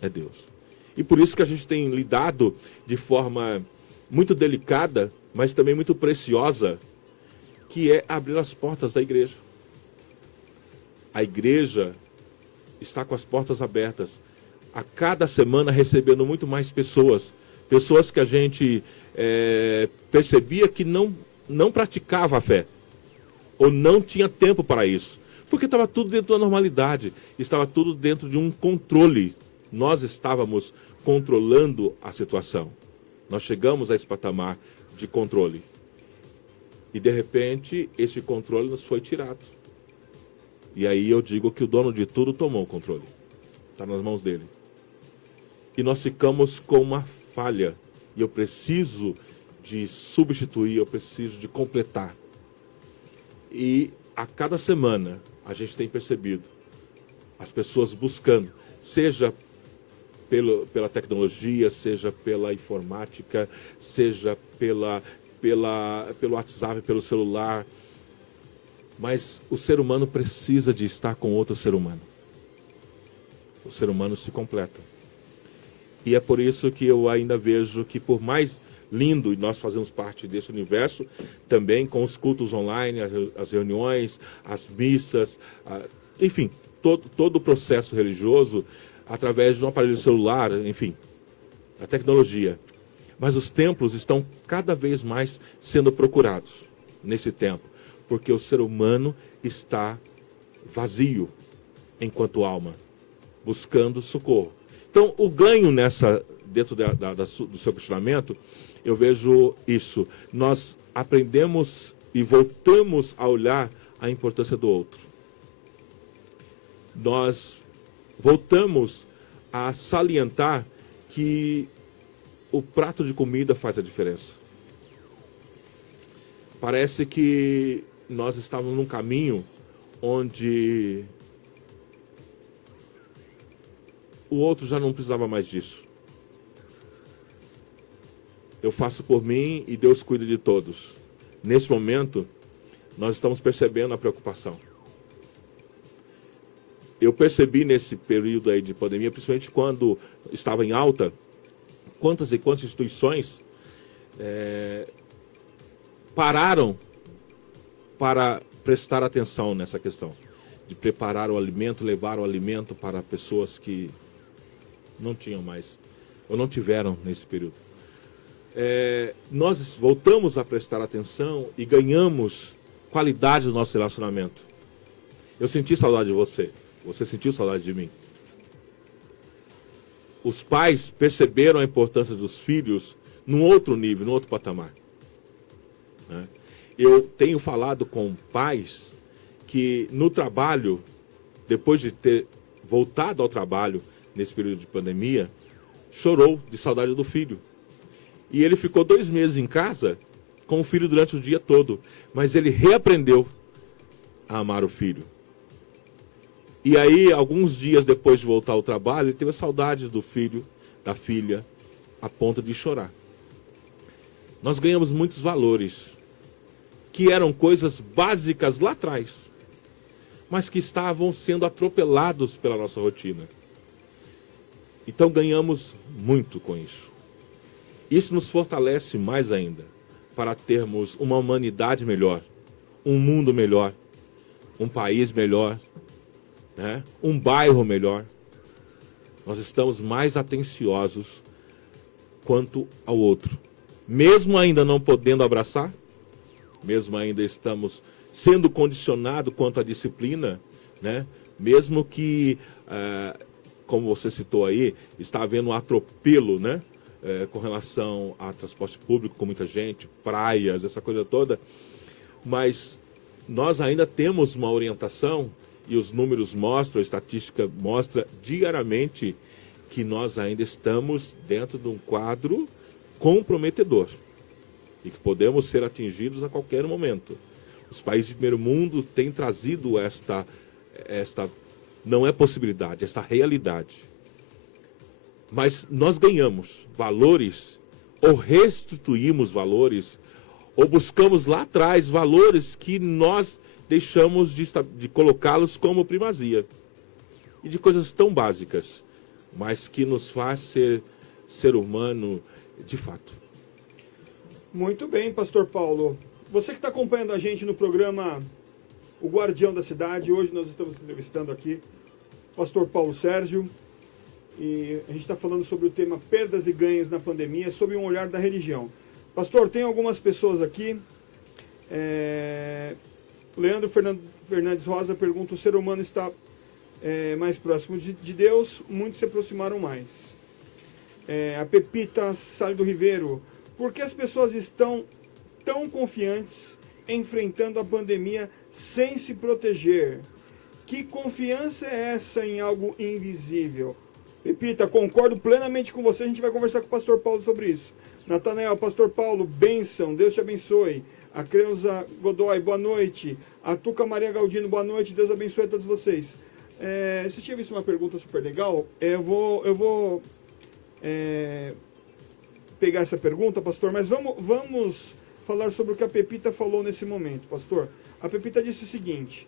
É Deus. E por isso que a gente tem lidado de forma muito delicada, mas também muito preciosa, que é abrir as portas da igreja. A igreja está com as portas abertas. A cada semana recebendo muito mais pessoas. Pessoas que a gente percebia que não praticava a fé. Ou não tinha tempo para isso. Porque estava tudo dentro da normalidade. Estava tudo dentro de um controle. Nós estávamos controlando a situação. Nós chegamos a esse patamar de controle. E de repente, esse controle nos foi tirado. E aí eu digo que o dono de tudo tomou o controle. Está nas mãos dele. E nós ficamos com uma falha. E eu preciso de substituir, eu preciso de completar. E a cada semana a gente tem percebido as pessoas buscando, seja pela tecnologia, seja pela informática, seja pelo WhatsApp, pelo celular. Mas o ser humano precisa de estar com outro ser humano. O ser humano se completa. E é por isso que eu ainda vejo que, por mais lindo, e nós fazemos parte desse universo, também com os cultos online, as reuniões, as missas, enfim, todo o processo religioso, através de um aparelho celular, enfim, a tecnologia. Mas os templos estão cada vez mais sendo procurados nesse tempo, porque o ser humano está vazio enquanto alma, buscando socorro. Então, o ganho dentro do seu questionamento, eu vejo isso. Nós aprendemos e voltamos a olhar a importância do outro. Nós voltamos a salientar que o prato de comida faz a diferença. Parece que nós estávamos num caminho onde o outro já não precisava mais disso. Eu faço por mim e Deus cuida de todos. Nesse momento, nós estamos percebendo a preocupação. Eu percebi nesse período aí de pandemia, principalmente quando estava em alta, quantas e quantas instituições pararam para prestar atenção nessa questão. De preparar o alimento, levar o alimento para pessoas que não tinham mais, ou não tiveram nesse período. Nós voltamos a prestar atenção e ganhamos qualidade do nosso relacionamento. Eu senti saudade de você. Você sentiu saudade de mim. Os pais perceberam a importância dos filhos num outro nível, num outro patamar. Né? Eu tenho falado com pais que no trabalho, depois de ter voltado ao trabalho nesse período de pandemia, chorou de saudade do filho. E ele ficou 2 meses em casa com o filho durante o dia todo. Mas ele reaprendeu a amar o filho. E aí, alguns dias depois de voltar ao trabalho, ele teve saudade do filho, da filha, a ponto de chorar. nós ganhamos muitos valores, que eram coisas básicas lá atrás, mas que estavam sendo atropelados pela nossa rotina. Então ganhamos muito com isso. Isso nos fortalece mais ainda, para termos uma humanidade melhor, um mundo melhor, um país melhor, né? Um bairro melhor. Nós estamos mais atenciosos quanto ao outro. Mesmo ainda não podendo abraçar, mesmo ainda estamos sendo condicionados quanto à disciplina, né? Mesmo que, como você citou aí, está havendo um atropelo, né? Com relação a transporte público, com muita gente, praias, essa coisa toda. Mas nós ainda temos uma orientação, e os números mostram, a estatística mostra diariamente que nós ainda estamos dentro de um quadro comprometedor e que podemos ser atingidos a qualquer momento. Os países de primeiro mundo têm trazido esta não é possibilidade, esta realidade. Mas nós ganhamos valores, ou restituímos valores, ou buscamos lá atrás valores que nós deixamos de colocá-los como primazia. E de coisas tão básicas, mas que nos faz ser humano de fato. Muito bem, Pastor Paulo. Você que está acompanhando a gente no programa O Guardião da Cidade, hoje nós estamos entrevistando aqui o Pastor Paulo Sérgio, e a gente está falando sobre o tema perdas e ganhos na pandemia, sob um olhar da religião. Pastor, tem algumas pessoas aqui. Leandro Fernandes Rosa pergunta: o ser humano está mais próximo de Deus? Muitos se aproximaram mais. A Pepita Sálido Ribeiro: por que as pessoas estão tão confiantes enfrentando a pandemia sem se proteger? Que confiança é essa em algo invisível? Pepita, concordo plenamente com você, a gente vai conversar com o Pastor Paulo sobre isso. Natanael: Pastor Paulo, bênção, Deus te abençoe. A Creuza Godoy, boa noite. A Tuca Maria Galdino, boa noite, Deus abençoe a todos vocês. Você tinha visto uma pergunta super legal? Eu vou pegar essa pergunta, pastor, mas vamos falar sobre o que a Pepita falou nesse momento, pastor. A Pepita disse o seguinte: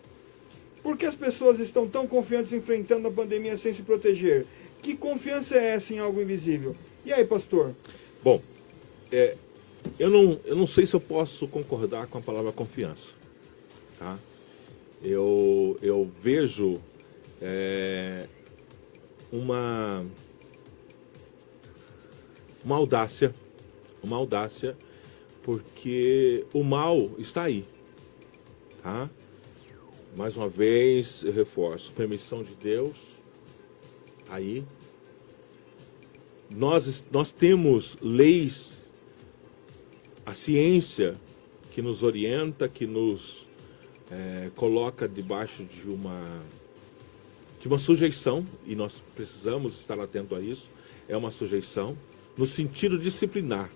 por que as pessoas estão tão confiantes enfrentando a pandemia sem se proteger? Que confiança é essa em algo invisível? E aí, pastor? Bom, eu não sei se eu posso concordar com a palavra confiança. Tá? Eu vejo uma audácia, porque o mal está aí. Tá? Mais uma vez, eu reforço, permissão de Deus, está aí. Nós temos leis, a ciência que nos orienta, que nos coloca debaixo de uma sujeição, e nós precisamos estar atento a isso. É uma sujeição no sentido disciplinar,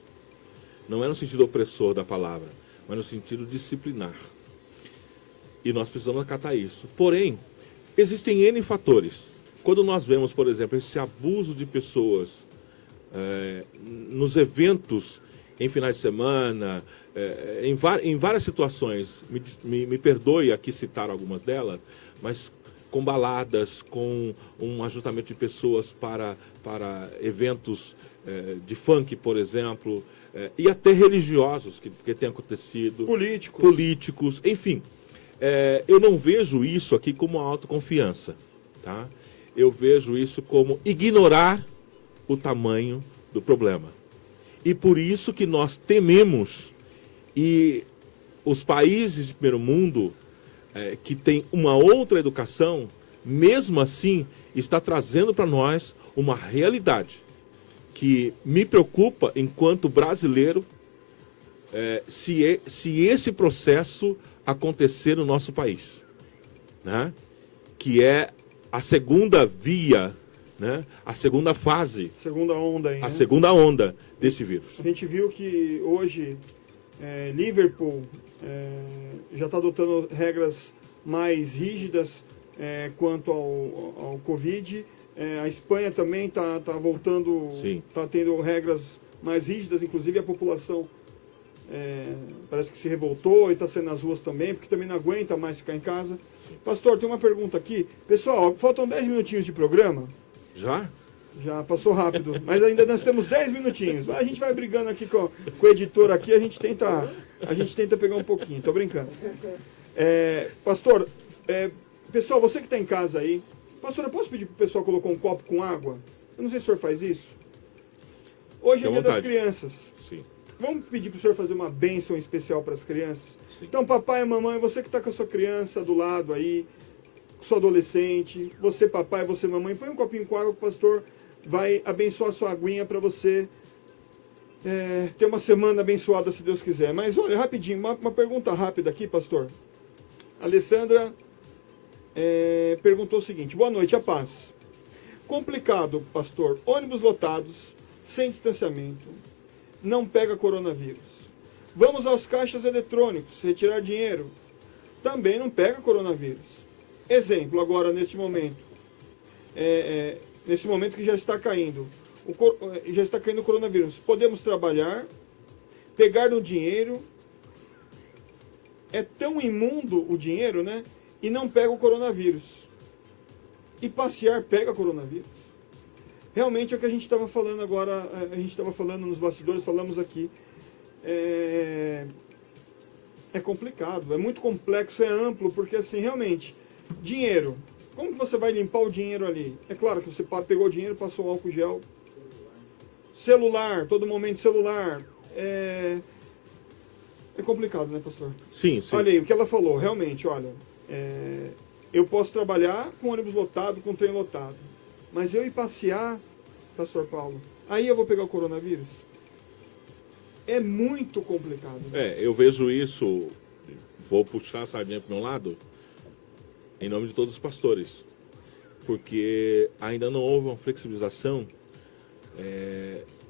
não é no sentido opressor da palavra, mas no sentido disciplinar. E nós precisamos acatar isso. Porém, existem N fatores. Quando nós vemos, por exemplo, esse abuso de pessoas nos eventos, em finais de semana, em várias situações, me perdoe aqui citar algumas delas, mas com baladas, com um ajuntamento de pessoas para eventos de funk, por exemplo, e até religiosos que tem acontecido. Políticos, enfim. Eu não vejo isso aqui como uma autoconfiança, tá? Eu vejo isso como ignorar o tamanho do problema. E por isso que nós tememos, e os países de primeiro mundo, que têm uma outra educação, mesmo assim, está trazendo para nós uma realidade que me preocupa enquanto brasileiro, se esse processo acontecer no nosso país, né? Que é a segunda via, né? A segunda fase, segunda onda aí, a né? segunda onda desse vírus. A gente viu que hoje Liverpool já está adotando regras mais rígidas quanto ao Covid. A Espanha também está voltando, está tendo regras mais rígidas, inclusive a população parece que se revoltou e está saindo nas ruas também, porque também não aguenta mais ficar em casa. Pastor, tem uma pergunta aqui. Pessoal, faltam 10 minutinhos de programa. Já? Já passou rápido, mas ainda nós temos 10 minutinhos. A gente vai brigando aqui com o editor aqui, a gente tenta pegar um pouquinho, tô brincando. Pastor, pessoal, você que está em casa aí, pastor, eu posso pedir para o pessoal colocar um copo com água? Eu não sei se o senhor faz isso. Hoje é dia das crianças. Sim. Vamos pedir para o senhor fazer uma bênção especial para as crianças? Sim. Então, papai e mamãe, você que está com a sua criança do lado aí, sua adolescente, você papai, você mamãe, põe um copinho com água que o pastor vai abençoar a sua aguinha para você ter uma semana abençoada, se Deus quiser. Mas olha, rapidinho, uma pergunta rápida aqui, pastor. A Alessandra perguntou o seguinte: boa noite, a paz. Complicado, pastor, ônibus lotados, sem distanciamento, não pega coronavírus. Vamos aos caixas eletrônicos, retirar dinheiro, também não pega coronavírus. Exemplo, agora, neste momento, nesse momento que já está caindo o coronavírus, podemos trabalhar, pegar no dinheiro, é tão imundo o dinheiro, né? E não pega o coronavírus. E passear pega coronavírus. Realmente é o que a gente estava falando agora, a gente estava falando nos bastidores, falamos aqui. É complicado, é muito complexo, é amplo, porque assim, realmente, dinheiro, como que você vai limpar o dinheiro ali? É claro que você pegou o dinheiro, passou o álcool gel. Celular, todo momento celular. É complicado, né, pastor? Sim, sim. Olha aí, o que ela falou, realmente, olha, eu posso trabalhar com ônibus lotado, com trem lotado, mas eu ir passear, pastor Paulo, aí eu vou pegar o coronavírus? É muito complicado. Né? Eu vejo isso, vou puxar a sardinha para o meu lado, em nome de todos os pastores, porque ainda não houve uma flexibilização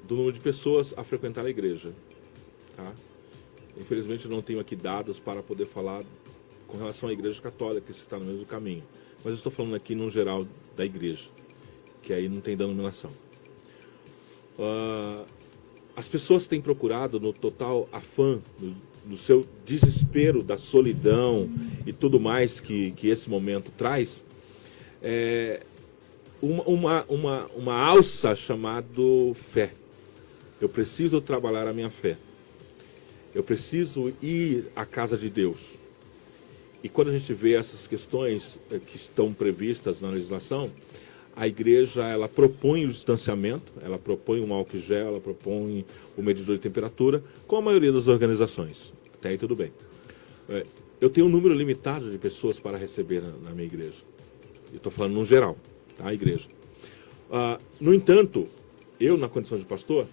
do número de pessoas a frequentar a igreja. Tá? Infelizmente eu não tenho aqui dados para poder falar com relação à igreja católica, que está no mesmo caminho. Mas eu estou falando aqui no geral da igreja, que aí não tem denominação. As pessoas têm procurado, no total afã, no seu desespero da solidão e tudo mais que esse momento traz, uma alça chamado fé. Eu preciso trabalhar a minha fé. Eu preciso ir à casa de Deus. E quando a gente vê essas questões que estão previstas na legislação, a igreja ela propõe o distanciamento, ela propõe um álcool gel, ela propõe o medidor de temperatura, com a maioria das organizações. Até aí tudo bem. Eu tenho um número limitado de pessoas para receber na minha igreja. Eu estou falando no geral, tá? A igreja. No entanto, eu na condição de pastor,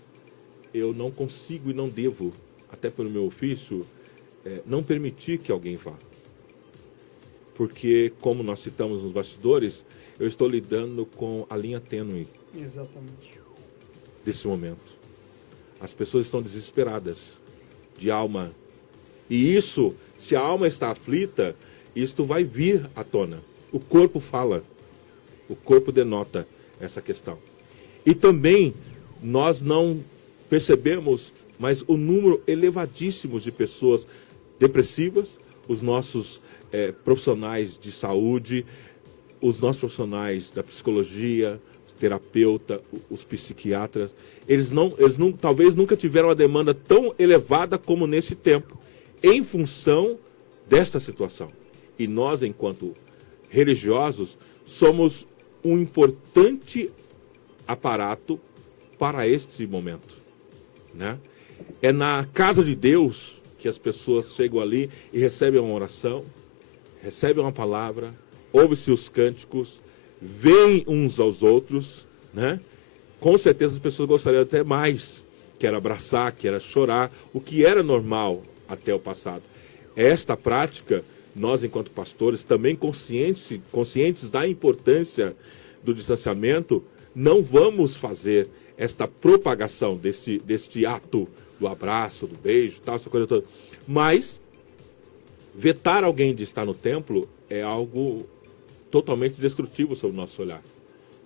eu não consigo e não devo, até pelo meu ofício, não permitir que alguém vá. Porque, como nós citamos nos bastidores, eu estou lidando com a linha tênue. Exatamente. Desse momento. As pessoas estão desesperadas de alma. E isso, se a alma está aflita, isto vai vir à tona. O corpo fala. O corpo denota essa questão. E também, nós não percebemos, mas o número elevadíssimo de pessoas depressivas, os nossos profissionais de saúde, os nossos profissionais da psicologia, terapeuta, os psiquiatras, eles talvez nunca tiveram uma demanda tão elevada como nesse tempo, em função desta situação. E nós, enquanto religiosos, somos um importante aparato para este momento, né? É na casa de Deus que as pessoas chegam ali e recebem uma oração, recebem uma palavra, ouvem-se os cânticos, veem uns aos outros, né? Com certeza as pessoas gostariam até mais, que era abraçar, que era chorar, o que era normal até o passado. Esta prática, nós enquanto pastores, também conscientes da importância do distanciamento, não vamos fazer esta propagação deste ato do abraço, do beijo, tal, essa coisa toda. Mas vetar alguém de estar no templo é algo totalmente destrutivo sobre o nosso olhar.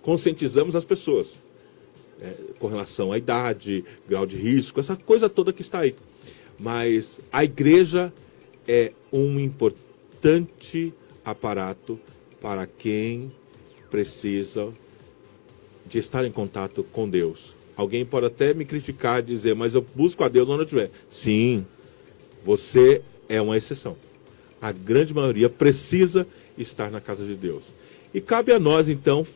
Conscientizamos as pessoas com relação à idade, grau de risco, essa coisa toda que está aí. Mas a igreja é um importante aparato para quem precisa de estar em contato com Deus. Alguém pode até me criticar e dizer, mas eu busco a Deus onde eu estiver. Sim, você é uma exceção. A grande maioria precisa estar na casa de Deus. E cabe a nós, então,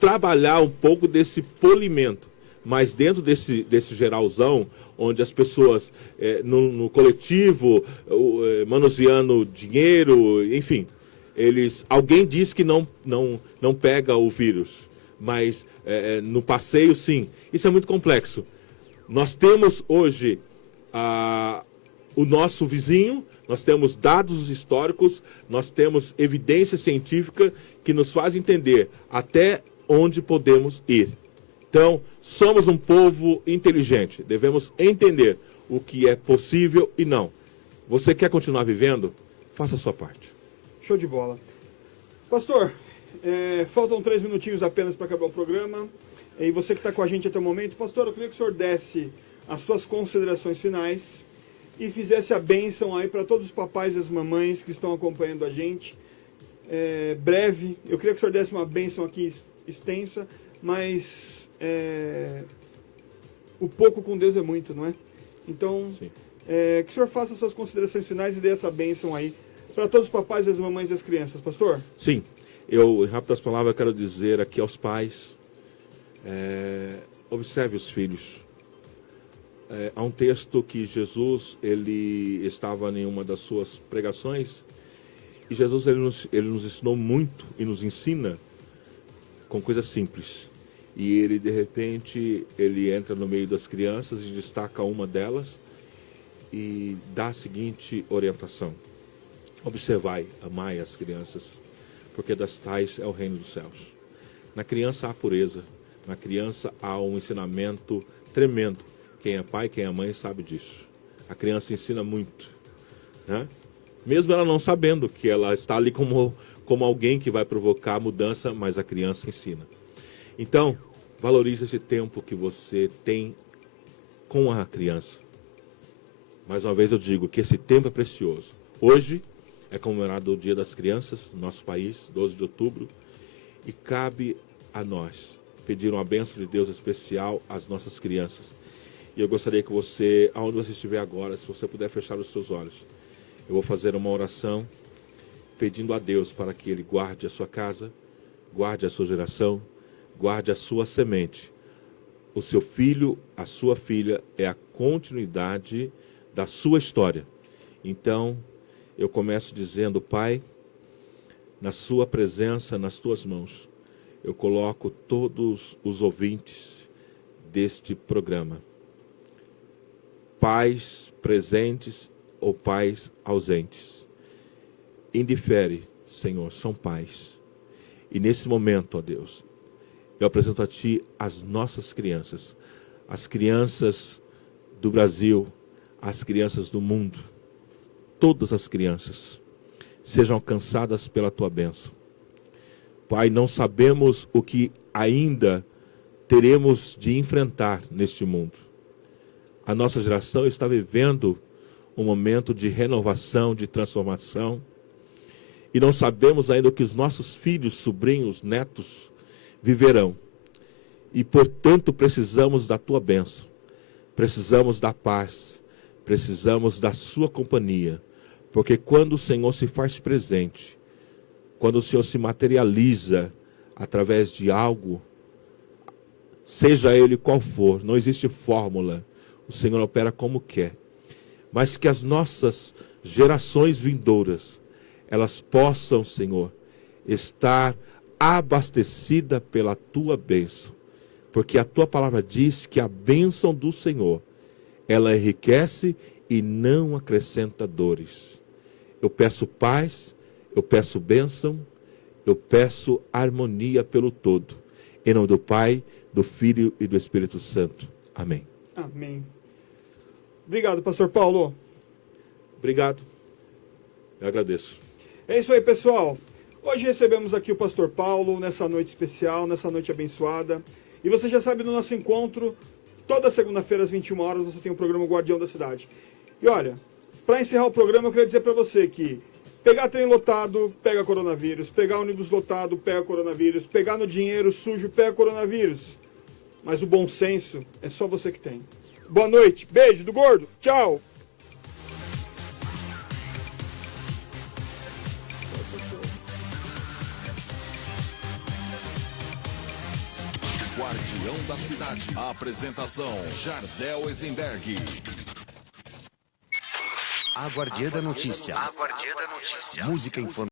trabalhar um pouco desse polimento. Mas dentro desse geralzão, onde as pessoas, no coletivo, manuseando dinheiro, enfim, alguém diz que não pega o vírus, mas no passeio, sim. Isso é muito complexo. Nós temos hoje o nosso vizinho, nós temos dados históricos, nós temos evidência científica que nos faz entender até onde podemos ir. Então, somos um povo inteligente, devemos entender o que é possível e não. Você quer continuar vivendo? Faça a sua parte. Show de bola. Pastor, faltam 3 minutinhos apenas para acabar o programa. E você que está com a gente até o momento, pastor, eu queria que o senhor desse as suas considerações finais e fizesse a bênção aí para todos os papais e as mamães que estão acompanhando a gente. Breve, eu queria que o senhor desse uma bênção aqui extensa, mas o pouco com Deus é muito, não é? Então, que o senhor faça as suas considerações finais e dê essa bênção aí para todos os papais, as mamães e as crianças. Pastor? Sim, eu, em rápidas palavras, quero dizer aqui aos pais, observe os filhos. Há um texto que Jesus, ele estava em uma das suas pregações, e Jesus ele nos ensinou muito e nos ensina com coisas simples. E ele, de repente, ele entra no meio das crianças e destaca uma delas e dá a seguinte orientação: observai, amai as crianças, porque das tais é o reino dos céus. Na criança há pureza, na criança há um ensinamento tremendo. Quem é pai, quem é mãe sabe disso. A criança ensina muito, né? Mesmo ela não sabendo que ela está ali como alguém que vai provocar a mudança, mas a criança ensina. Então, valorize esse tempo que você tem com a criança. Mais uma vez eu digo que esse tempo é precioso. Hoje é comemorado o Dia das Crianças no nosso país, 12 de outubro, e cabe a nós pedir uma bênção de Deus especial às nossas crianças. E eu gostaria que você, aonde você estiver agora, se você puder fechar os seus olhos, eu vou fazer uma oração pedindo a Deus para que Ele guarde a sua casa, guarde a sua geração, guarde a sua semente. O seu filho, a sua filha é a continuidade da sua história. Então, eu começo dizendo: Pai, na sua presença, nas tuas mãos, eu coloco todos os ouvintes deste programa. Pais presentes ou pais ausentes. Indifere, Senhor, são pais. E nesse momento, ó Deus, eu apresento a Ti as nossas crianças, as crianças do Brasil, as crianças do mundo, todas as crianças, sejam alcançadas pela Tua bênção. Pai, não sabemos o que ainda teremos de enfrentar neste mundo. A nossa geração está vivendo um momento de renovação, de transformação, e não sabemos ainda o que os nossos filhos, sobrinhos, netos viverão. E, portanto, precisamos da Tua bênção, precisamos da paz, precisamos da Sua companhia, porque quando o Senhor se faz presente, quando o Senhor se materializa através de algo, seja ele qual for, não existe fórmula, o Senhor opera como quer, mas que as nossas gerações vindouras, elas possam, Senhor, estar abastecida pela Tua bênção, porque a Tua palavra diz que a bênção do Senhor, ela enriquece e não acrescenta dores. Eu peço paz, eu peço bênção, eu peço harmonia pelo todo, em nome do Pai, do Filho e do Espírito Santo. Amém. Amém. Obrigado, pastor Paulo. Obrigado. Eu agradeço. É isso aí, pessoal. Hoje recebemos aqui o pastor Paulo, nessa noite especial, nessa noite abençoada. E você já sabe do nosso encontro, toda segunda-feira às 21 horas, você tem o programa Guardião da Cidade. E olha, para encerrar o programa, eu queria dizer para você que pegar trem lotado, pega coronavírus. Pegar ônibus lotado, pega coronavírus. Pegar no dinheiro sujo, pega coronavírus. Mas o bom senso é só você que tem. Boa noite, beijo do gordo, tchau! Guardião da Cidade. A apresentação: Jardel Eisenberg. A Guardiã da Notícia. A Guardiã da Notícia. Música informativa.